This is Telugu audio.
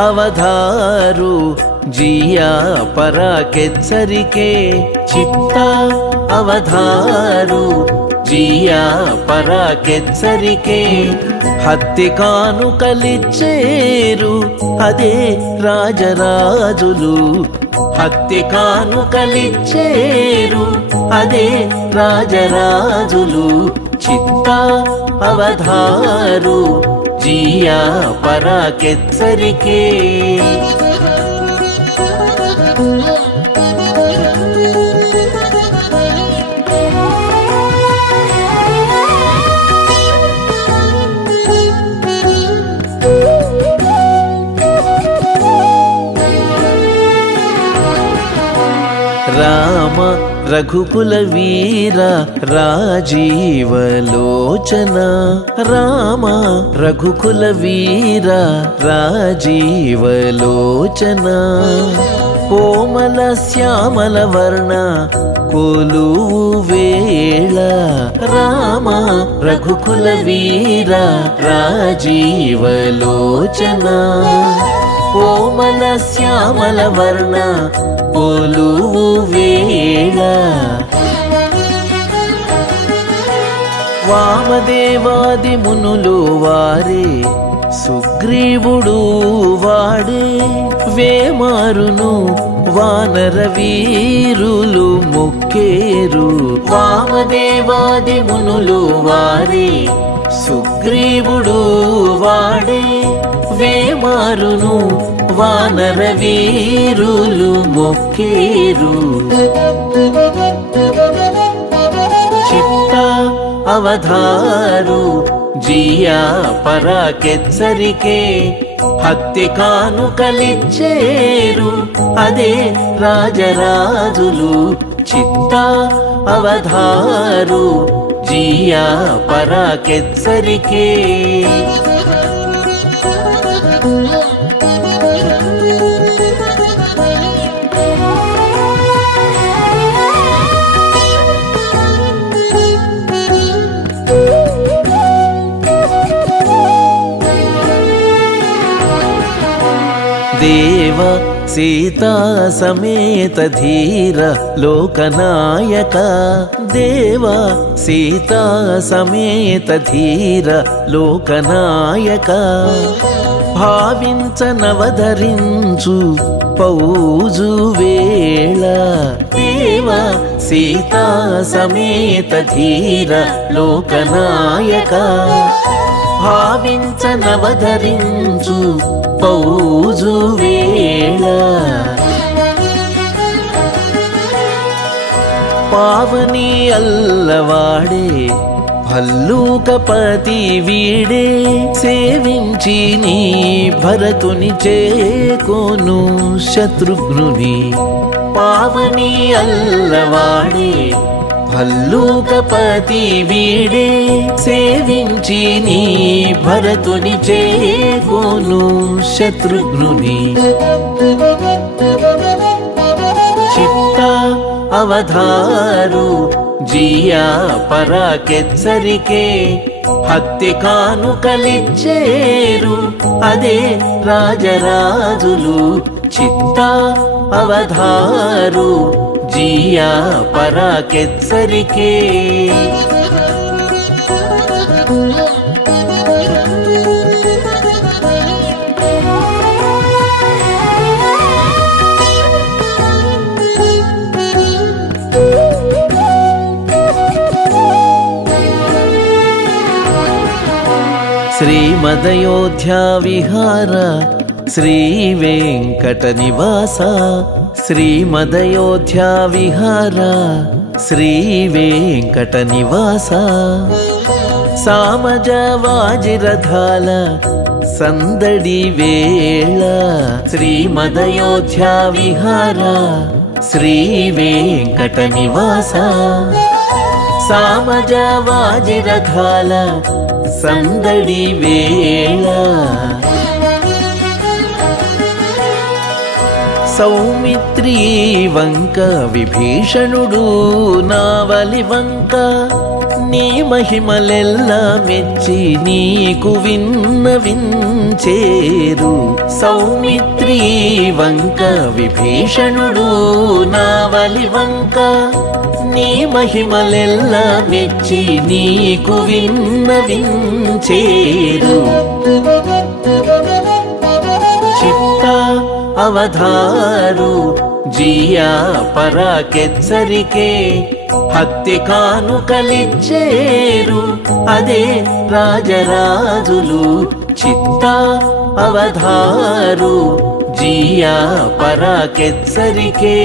అవధారు జియా పరాకెచ్చరికే చిత్త అవధారు జియా పరాకెచ్చరికే హత్తి కానుకలిచ్చేరు అదే రాజరాజులు హత్తి కానుకలిచ్చేరు అదే రాజరాజులు చిత్త అవధారు జియా పరాకెచ్చరికే రామ రఘుకుల వీర రాజీవలోచన రామ రఘుకుల వీర రాజీవలోచన కోమల శ్యామల వర్ణ కొలువు వేళ రామ రఘుకుల వీర రాజీవలోచన కోమల శ్యామల వర్ణ కొలువు వేళ వామదేవాది మునులు వారే సుగ్రీవుడు వాడే వేమారును వానర వీరులు మొక్కేరు వామదేవాది మునులు వారే సుగ్రీవుడు వాడే వేమారును వానర వీరులు మొక్కేరు చిత్త అవధారు జియా పరాకెచ్చరికే హత్తి కానుకలిచ్చేరు అదే రాజరాజులు చిత్త అవధారు జియా పరాకెచ్చరికే దేవ సీతా సమేత ధీర లోకనాయక దేవ సీతా సమేత ధీర లోకనాయక భావించనవధరించు పౌజు వేళ దేవ సీతా సమేత ధీర లోకనాయక భావించనవధరించు పౌజు వేళ పావని అల్లవాడే భల్లూకపతి వీడే సేవించి నీ భరతుని చేకోను శత్రుఘ్నుని పావని అల్లవాడే భల్లూకపతి వీడే సేవించి నీ భరతుని చేకోను శత్రుఘ్నుని చిత్త అవధారు జియా పరాకెచ్చరికే హత్తి కానుకలిచ్చేరు అదే రాజరాజులు చిత్త అవధారు జియా పరాకెచ్చరికే శ్రీమదయోధ్యా విహార శ్రీ వెంకట నివాస శ్రీమదయోధ్యా విహార శ్రీ వెంకట నివాస సామజ వాజిరథాల సందడి వేళ శ్రీమదయోధ్యా విహార శ్రీ వెంకట నివాస సామజ వాజిరథాల సందడి వేళ సౌమిత్రీ వంక విభీషణుడు నావలి వంక నీ మహిమలెల్లా మెచ్చి నీకు విన్నవించేరు. సౌమిత్రి వంక విభీషణుడు నావలి వంక నీ మహిమలెల్లా మెచ్చి నీకు విన్నవించేరు. చిత్త అవధారు జియా పరాకెచ్చరికే హత్తి కానుకలిచ్చేరు. అదే రాజరాజులు చిత్త అవధారు జియా పరాకెచ్చరికే.